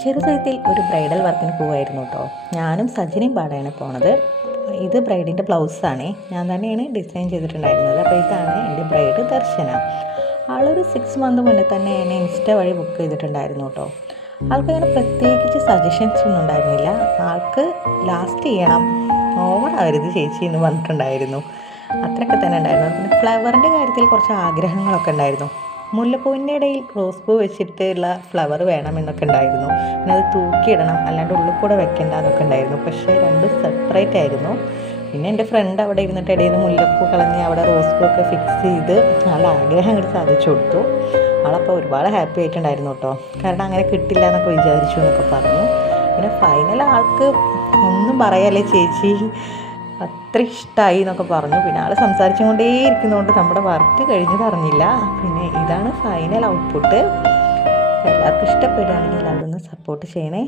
ചെറുതുരുത്തിയിൽ ഒരു ബ്രൈഡൽ വർക്കിന് പോവായിരുന്നു കേട്ടോ. ഞാനും സജിനയും പാടെയാണ് പോണത്. ഇത് ബ്രൈഡിൻ്റെ ബ്ലൗസാണ്, ഞാൻ തന്നെയാണ് ഡിസൈൻ ചെയ്തിട്ടുണ്ടായിരുന്നത്. അപ്പോൾ ഇതാണ് എൻ്റെ ബ്രൈഡ് ദർശന. ആളൊരു 6 മന്ത് മുന്നേ തന്നെ എന്നെ ഇൻസ്റ്റ വഴി ബുക്ക് ചെയ്തിട്ടുണ്ടായിരുന്നു കേട്ടോ. ആൾക്കങ്ങനെ പ്രത്യേകിച്ച് സജഷൻസ് ഒന്നും ഉണ്ടായിരുന്നില്ല. ആൾക്ക് ലാസ്റ്റ് ചെയ്യണം, ഓവറാവരുത് ചേച്ചി എന്ന് പറഞ്ഞിട്ടുണ്ടായിരുന്നു. അത്രയൊക്കെ തന്നെ ഉണ്ടായിരുന്നു. പിന്നെ ഫ്ലവറിൻ്റെ കാര്യത്തിൽ കുറച്ച് ആഗ്രഹങ്ങളൊക്കെ ഉണ്ടായിരുന്നു. മുല്ലപ്പൂവിൻ്റെ ഇടയിൽ റോസ് പൂ വെച്ചിട്ടുള്ള ഫ്ലവർ വേണമെന്നൊക്കെ ഉണ്ടായിരുന്നു. പിന്നെ അത് തൂക്കിയിടണം, അല്ലാണ്ട് ഉള്ളിൽ കൂടെ വെക്കേണ്ട എന്നൊക്കെ ഉണ്ടായിരുന്നു. പക്ഷേ രണ്ടും സെപ്പറേറ്റ് ആയിരുന്നു. പിന്നെ എൻ്റെ ഫ്രണ്ട് അവിടെ ഇരുന്നിട്ട് ഇടയിൽ നിന്ന് മുല്ലപ്പൂ കളഞ്ഞ് അവിടെ റോസ് പൂ ഒക്കെ ഫിക്സ് ചെയ്ത് ആളുടെ ആഗ്രഹം അങ്ങോട്ട് സാധിച്ചു കൊടുത്തു. ആളപ്പോൾ ഒരുപാട് ഹാപ്പി ആയിട്ടുണ്ടായിരുന്നു കേട്ടോ. കാരണം അങ്ങനെ കിട്ടില്ല എന്നൊക്കെ വിചാരിച്ചു എന്നൊക്കെ പറഞ്ഞു. പിന്നെ ഫൈനൽ ആൾക്ക് ഒന്നും പറയാല്ലേ ചേച്ചി, അത്ര ഇഷ്ടമായി എന്നൊക്കെ പറഞ്ഞു. പിന്നെ ആൾ സംസാരിച്ചും കൊണ്ടേ ഇരിക്കുന്നതുകൊണ്ട് നമ്മുടെ വർക്ക് കഴിഞ്ഞത് അറിഞ്ഞില്ല. പിന്നെ ഇതാണ് ഫൈനൽ ഔട്ട്പുട്ട്. എല്ലാവർക്കും ഇഷ്ടപ്പെടുകയാണെങ്കിൽ എല്ലാവരും ഒന്ന് സപ്പോർട്ട് ചെയ്യണേ.